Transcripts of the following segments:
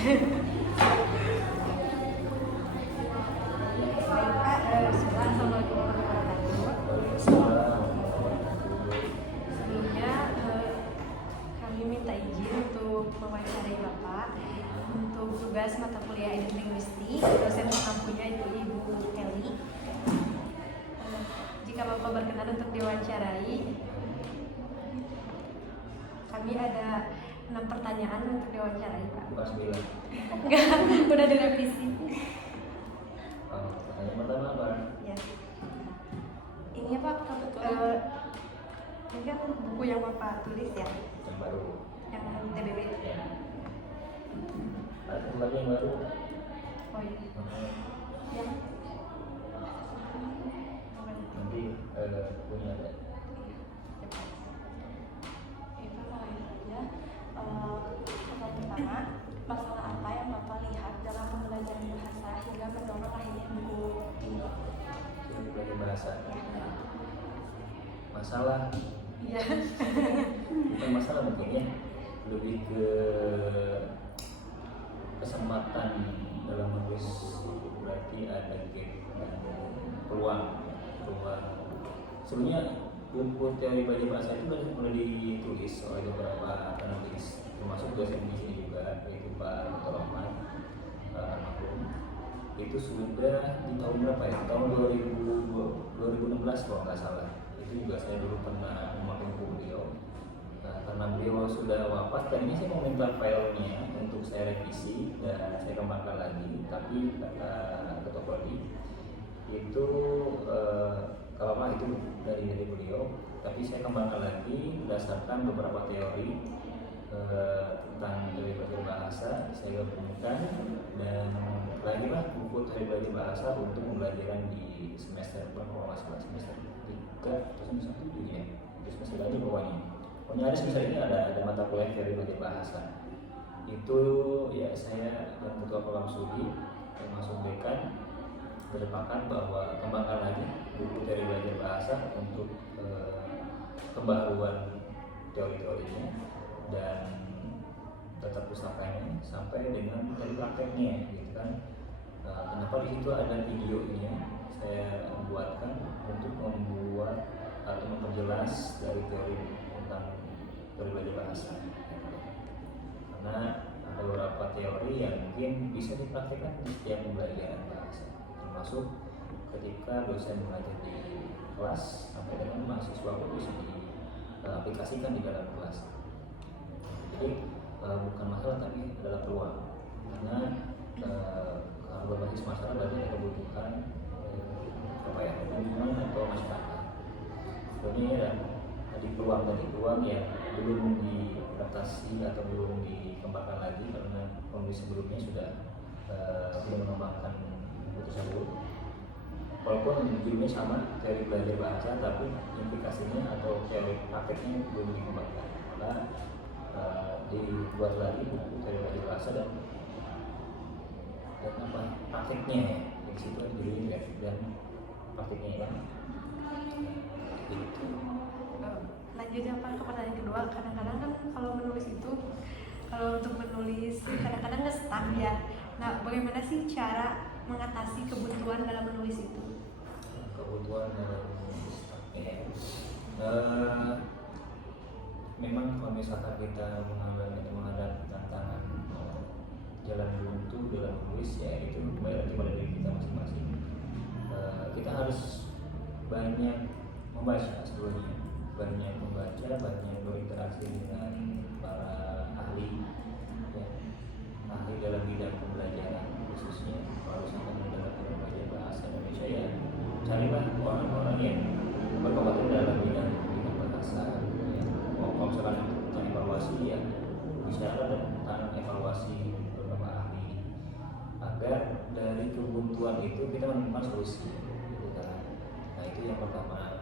Assalamualaikum warahmatullahi wabarakatuh. Sebelumnya kami minta izin untuk mewawancarai Bapak untuk tugas mata kuliah Eden Linguistik. Dosen pengampunya Ibu Eli. Jika Bapak berkenan untuk diwawancarai, kami ada 6 pertanyaan untuk diwawancarai, Pak. Bukan 9. Enggak, udah direvisi. Pertanyaan pertama apa? Ya. Ini ya Pak, kebetulan ini kan buku yang Bapak tulis ya, Yang baru. yang TBB. Ya. Ada lagi yang baru. Oh iya. Ya. Nanti punya ada. Itu mau ya. Pertanyaan pertama, masalah apa yang Bapak lihat dalam pembelajaran bahasa hingga mendorong lahirnya buku ini? Sudah belajar bahasa. Masalah. Iya. Bukan masalah mungkin ya. Lebih ke kesempatan dalam menulis, berarti ada gap dan peluang. Sebenarnya buku teori belajar bahasa itu sudah ditulis oleh beberapa penulis, termasuk dosen di sini juga, yaitu Pak Dr. Rahman almarhum. Itu sudah di tahun berapa ya? Tahun 2016 kalau nggak salah. Itu juga saya dulu pernah memakai buku beliau. Karena beliau sudah wafat, dan ini saya mau minta filenya untuk saya revisi dan saya kembangkan lagi. Tapi kata Ketua Prodi itu kalau apa itu dari beliau, tapi saya kembangkan lagi berdasarkan beberapa teori tentang teori belajar bahasa. Saya gabungkan dan lagi lah buku teori belajar bahasa untuk pembelajaran di semester berapa, semester 3 atau semester 7 ya, di semester lagi pokoknya ada semester ini ada mata kuliah teori belajar bahasa. Itu ya saya dan Ketua Program Studi termasuk dekan bersepakat bahwa kembangkan lagi buku teori belajar bahasa untuk pembaruan teori-teorinya dan tetap pustakanya sampai dengan teori prakteknya gitu kan. Kenapa di situ ada videonya saya buatkan untuk membuat atau memperjelas dari teori tentang teori belajar bahasa, karena ada beberapa teori yang mungkin bisa dipraktikkan di setiap pembelajaran bahasa, termasuk ketika dosen mengajar di kelas sampai dengan mahasiswa pun bisa diaplikasikan di dalam kelas. Jadi bukan masalah, tapi adalah peluang, karena kalau berbasis masalah berarti ada kebutuhan lingkungan atau masyarakat. Sebenarnya ada peluang yang belum diadaptasi atau belum dikembangkan lagi, karena penulis sebelumnya sudah belum mengembangkan buku tersebut. Walaupun judulnya sama, teori belajar bahasa, tapi implikasinya atau teori prakteknya belum dikembangkan. Maka dibuat lagi buku teori belajar bahasa dan apa prakteknya ya, di situ ada judulnya dan prakteknya ya. Gitu. Lanjutnya Pak ke pertanyaan kedua, kadang-kadang kan kalau menulis itu, kalau untuk menulis kadang-kadang nge-stuck ya. Nah, bagaimana sih cara mengatasi kebutuhan dalam menulis itu? Kebutuhan dalam menulis ya. Memang kalau misalkan kita menghadapi tantangan jalan buntu dalam menulis, ya itu kembali lagi pada diri kita masing-masing. Kita harus banyak membaca sebelumnya, banyak berinteraksi dengan para ahli ya, ahli dalam bidang pembelajaran, khususnya kalau misalkan dalam belajar bahasa Indonesia ya carilah orang-orang yang berkompeten dalam bidang bahasa ya. Kalau misalkan tentang evaluasi ya bicara tentang evaluasi beberapa ahli, agar dari kebutuhan itu kita menemukan solusi gitu kan. Nah itu yang pertama.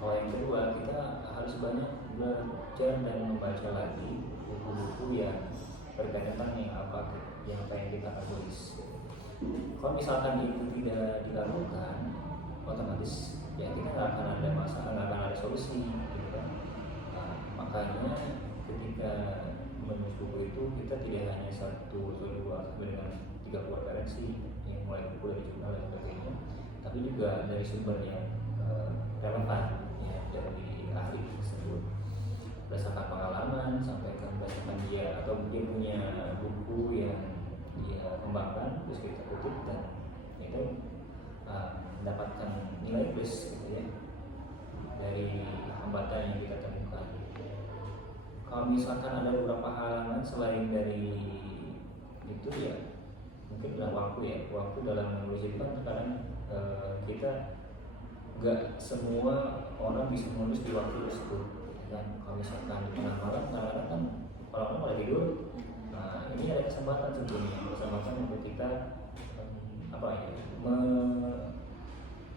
Kalau yang kedua, kita harus banyak belajar dan membaca lagi buku-buku yang berkaitan tentang yang kita akan tulis. Kalau misalkan itu tidak dilakukan, otomatis ya kita nggak akan ada masalah, nggak akan ada solusi gitu kan. Nah, makanya ketika menulis buku itu kita kita tidak hanya satu atau dua sampai dengan 30 referensi yang mulai buku dari jurnal dan sebagainya, tapi juga dari sumber yang relevan ya dari ahli tersebut, berdasarkan pengalaman sampai ke berdasarkan dia atau dia punya buku yang dia kembangkan terus kita kutip dan itu mendapatkan nilai plus gitu ya dari hambatan yang kita temukan. Kalau misalkan ada beberapa halangan selain dari itu ya mungkin dalam waktu dalam menulis itu kan kadang kita nggak semua orang bisa menulis di waktu tersebut kan. Kalau misalkan di tengah malam kadang-kadang kan orang-orang pada tidur, nah ini ada kesempatan untuk kita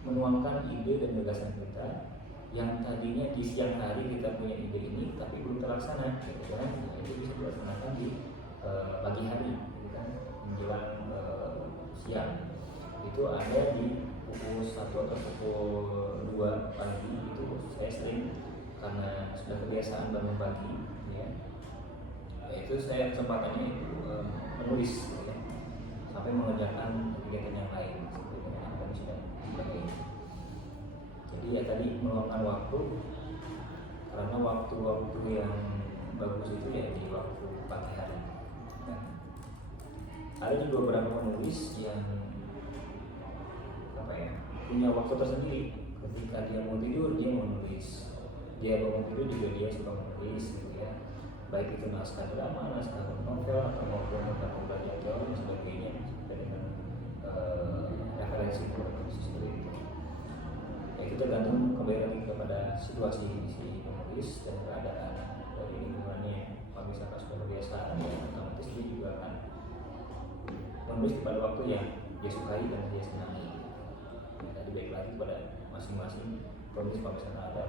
menuangkan ide dan gagasan kita yang tadinya di siang hari kita punya ide ini tapi belum terlaksana gitu kan. Nah, itu bisa dilaksanakan di pagi hari gitu kan, menjelang siang. Itu ada di pukul 1 atau pukul 2 pagi itu saya sering karena sudah kebiasaan bangun pagi ya. Itu saya kesempatannya itu menulis gitu ya, sampai mengerjakan kegiatan yang lain seperti yang sudah sebagainya. Jadi ya tadi meluangkan waktu, karena waktu-waktu yang bagus itu ya di waktu pagi hari. Nah, ada juga beberapa penulis yang punya waktu tersendiri. Ketika dia mau tidur dia mau nulis, dia bangun tidur juga dia suka menulis gitu ya, baik itu naskah drama, naskah novel atau maupun naskah pembelajaran dan sebagainya dengan referensi seperti itu. Ya kita gantung kembali lagi kepada situasi si penulis dan keadaan dari lingkungannya. Kalau misalkan sudah kebiasaan ya otomatis dia juga akan menulis pada waktu yang dia sukai dan dia senangi. Ya, tadi baik lagi pada masing-masing penulis kalau misalkan ada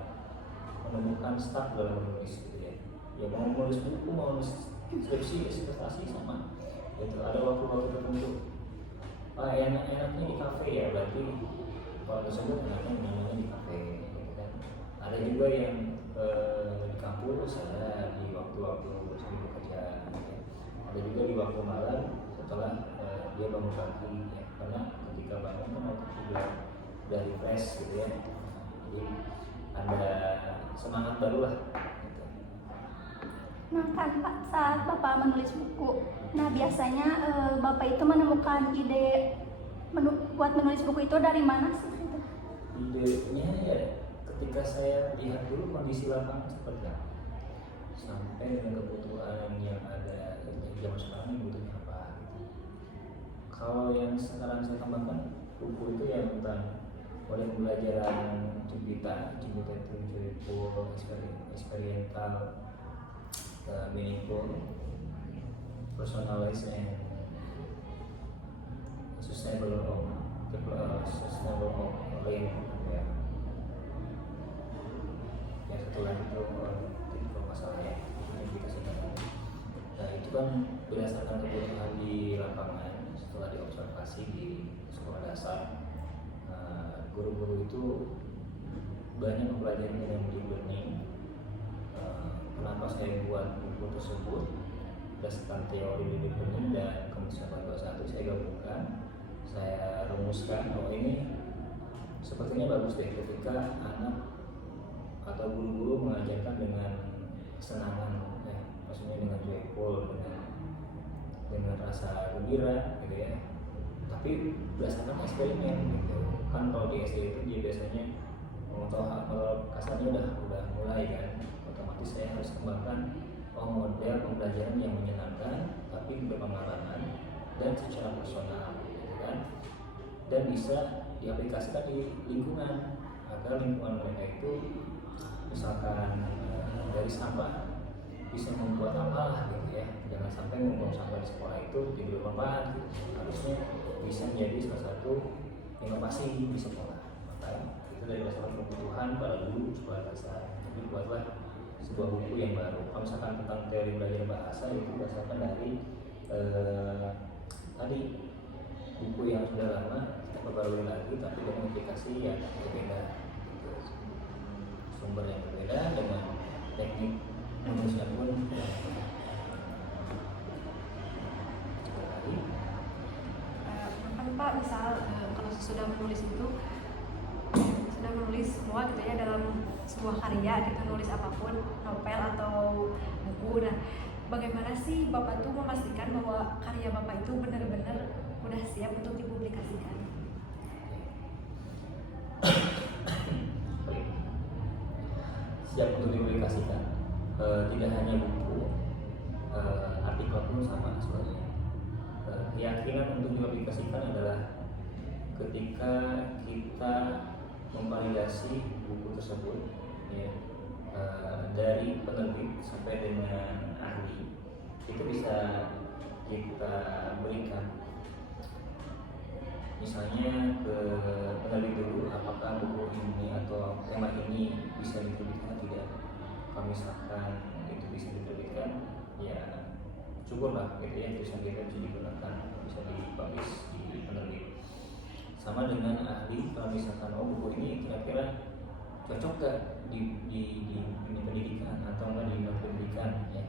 menemukan start dalam menulis gitu ya. Ya mau menulis buku, mau menulis skripsi, disertasi sama. Itu ada waktu-waktu tertentu. Enak-enaknya di kafe ya, berarti kalau tersebut enaknya namanya di kafe. Gitu kan. Ada juga yang di kampus, ada di waktu-waktu sebelum kerja. Ya. Ada juga di waktu malam setelah dia bangun pagi ya. Karena ketika bangun kan juga dari refresh gitu ya. Jadi ada semangat baru lah. Nah kan Pak, saat Bapak menulis buku, nah biasanya Bapak itu menemukan ide buat menulis buku itu dari mana sih? Idenya ya ketika saya lihat dulu kondisi lapangan seperti apa, sampai dengan kebutuhan yang ada di zaman sekarang ini butuhnya apa gitu. Kalau yang sekarang saya tambahkan buku itu yang tentang mulai pembelajaran Jupiter itu experiential, meaningful, personalized and sustainable living ya. Yang satu lagi itu kalau masalah ya yang kita sebutkan. Nah itu kan berdasarkan kebutuhan di lapangan setelah diobservasi di sekolah dasar. Guru-guru itu banyak mempelajari dengan deep learning. Kenapa saya buat buku tersebut berdasarkan teori deep learning dan kemudian satu saya gabungkan, saya rumuskan oh ini sepertinya bagus deh ketika anak atau guru-guru mengajarkan dengan kesenangan ya, maksudnya dengan joyful, dengan rasa gembira gitu ya, tapi berdasarkan eksperimen gitu kan. Kalau di SD itu dia biasanya kalau kasarnya udah mulai kan, otomatis saya harus kembangkan model pembelajaran yang menyenangkan tapi berpengalaman dan secara personal gitu kan, dan bisa diaplikasikan di lingkungan agar lingkungan mereka itu misalkan dari sampah bisa membuat apalah gitu ya. Jangan sampai membuang sampah di sekolah itu tidak bermanfaat gitu. Harusnya bisa menjadi salah satu inovasi di sekolah. Maka itu dari berdasarkan kebutuhan para guru sekolah dasar. Jadi buatlah sebuah buku yang baru. Kalau misalkan tentang teori belajar bahasa itu berdasarkan dari tadi buku yang sudah lama kita perbarui lagi tapi dengan aplikasi yang berbeda, sumber yang berbeda dengan teknik menulisnya pun. sudah menulis itu sudah menulis semua gitu ya dalam sebuah karya gitu, nulis apapun, novel atau buku. Nah, bagaimana sih Bapak tuh memastikan bahwa karya Bapak itu benar-benar udah siap untuk dipublikasikan? Siap untuk dipublikasikan. Tidak hanya buku, artikel pun sama sebenarnya. Keyakinan untuk dipublikasikan adalah ketika kita memvalidasi buku tersebut, ya, dari penerbit sampai dengan ahli, itu bisa kita berikan. Misalnya ke penerbit dulu, apakah buku ini atau tema ini bisa diterbitkan atau tidak. Kalau misalkan itu bisa diterbitkan, ya syukurlah gitu ya, tulisan kita bisa digunakan, bisa dipublish di penerbit. Sama dengan ahli, kalau misalkan buku ini kira-kira cocok gak di dunia pendidikan atau enggak di luar pendidikan, ya.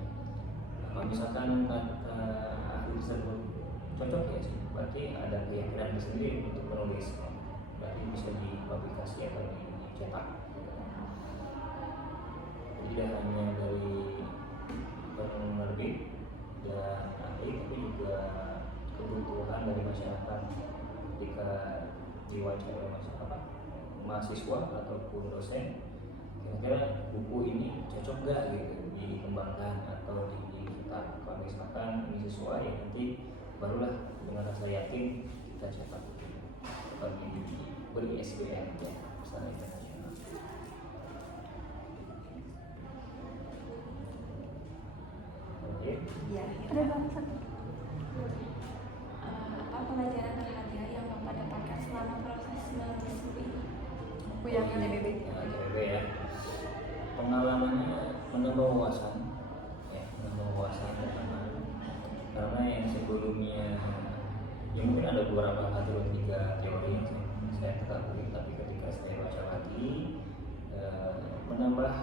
Kalau misalkan kata ahli tersebut cocok ya sih, berarti ada keyakinan sendiri untuk menulis, berarti bisa dipublikasi atau dicetak. Jadi tidak hanya dari penerbit dan ahli, tapi juga kebutuhan dari masyarakat ketika diwaca oleh masyarakat, mahasiswa ataupun dosen, kira-kira buku ini cocok gak gitu dikembangkan atau dicetak. Kalau misalkan ini sesuai, ya nanti barulah dengan rasa yakin kita cetak buku atau beri ISBN ya, misalnya internasional. Oke. Iya, ada banget satu. Apa pelajaran berharga yang Bapak dapatkan selama proses menulis buku ini? Buku yang LBB. LBB ya. Pengalamannya menambah wawasan, ya, menambah wawasan pertama. Karena yang sebelumnya, ya mungkin ada beberapa atau 3 teori yang saya ketahui, tapi ketika saya baca lagi, menambah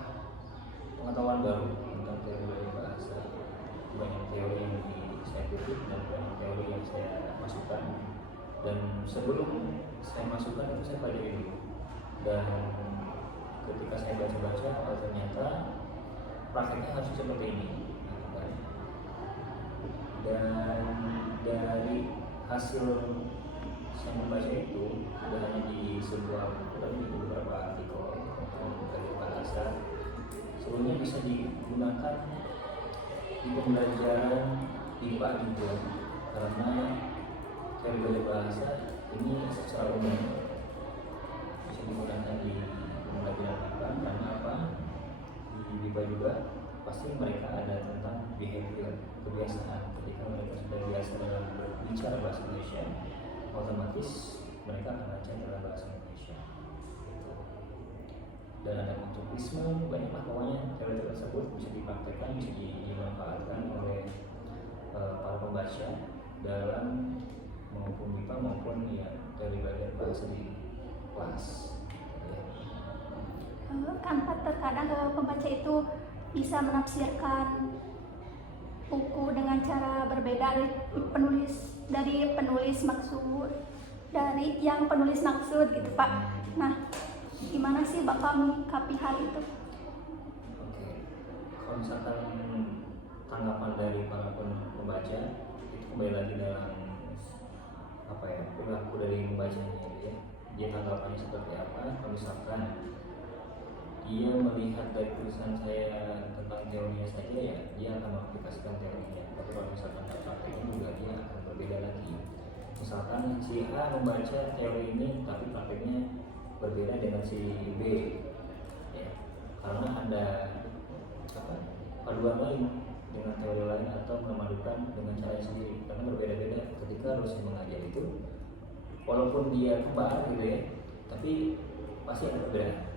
pengetahuan baru tentang teori bahasa. Banyak teori yang saya kutip dan banyak teori yang saya masukkan, dan sebelum saya masukkan itu saya pelajari dulu, dan ketika saya baca-baca, ternyata prakteknya harus seperti ini. Dan dari hasil saya membaca itu tidak hanya di sebuah buku, tapi di beberapa artikel dari bahasa, sebenarnya bisa digunakan di pembelajaran IPA juga, karena teori bahasa ini secara umum bisa digunakan di pembelajaran IPA. Karena apa? Di IPA juga pasti mereka ada tentang behavior, kebiasaan. Ketika mereka sudah biasa dalam berbicara bahasa Indonesia, otomatis mereka akan baca dalam bahasa Indonesia. Dan ada konstruktisme, banyaklah pokoknya teori tersebut bisa dipraktekkan, bisa dimanfaatkan oleh para pembaca dalam maupun MIPA maupun ya teori belajar bahasa di kelas. Kan terkadang pembaca itu bisa menafsirkan buku dengan cara berbeda dari penulis maksud, dari yang penulis maksud gitu Pak. Nah, gimana sih Bapak menyikapi hal itu? Oke, kalau misalkan tanggapan dari para pembaca itu kembali lagi dalam apa ya, perilaku dari pembacanya ya. Dia tanggapannya seperti apa? Kalau misalkan dia melihat dari tulisan saya tentang teorinya saja, ya dia akan mengaplikasikan teorinya. Tapi kalau misalkan prakteknya juga dia akan berbeda lagi. Misalkan si A membaca teori ini tapi prakteknya berbeda dengan si B, ya, karena ada paduan lain dengan teori lain atau memadukan dengan cara sendiri, karena berbeda-beda ketika dosen mengajar itu, walaupun dia kembar gitu ya, tapi pasti ada perbedaan.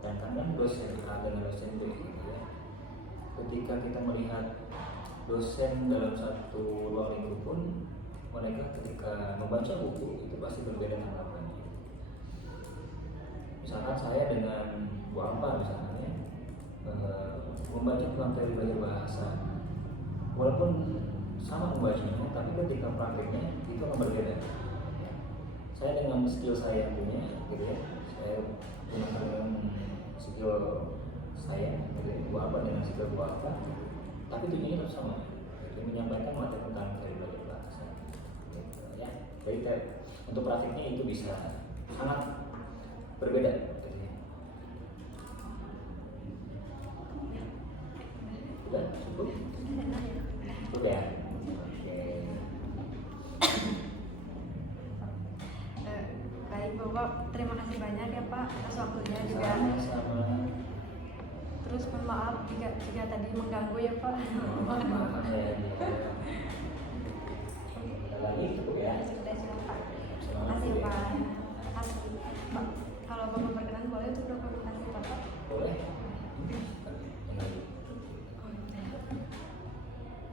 Dan kadang dosen A dengan dosen B gitu ya, ketika kita melihat dosen dalam satu ruang lingkup pun, mereka ketika membaca buku itu pasti berbeda tanggapannya. Misalkan saya dengan Bu Ampa misalnya membaca tentang teori belajar bahasa, walaupun sama membacanya, tapi ketika prakteknya itu akan berbeda. saya dengan skill saya yang punya gitu ya, saya gunakan dengan skill saya gitu ya, gua apa dengan skill gua apa, tapi tujuannya tetap sama, jadi menyampaikan materi tentang teori belajar bahasa gitu ya. Jadi untuk praktiknya itu bisa sangat berbeda gitu ya. Udah cukup? Cukup ya? Oke. Baik Bapak, terima kasih banyak ya Pak atas waktunya juga. Sama-sama. Terus mohon maaf jika tadi mengganggu ya Pak. Maaf ya.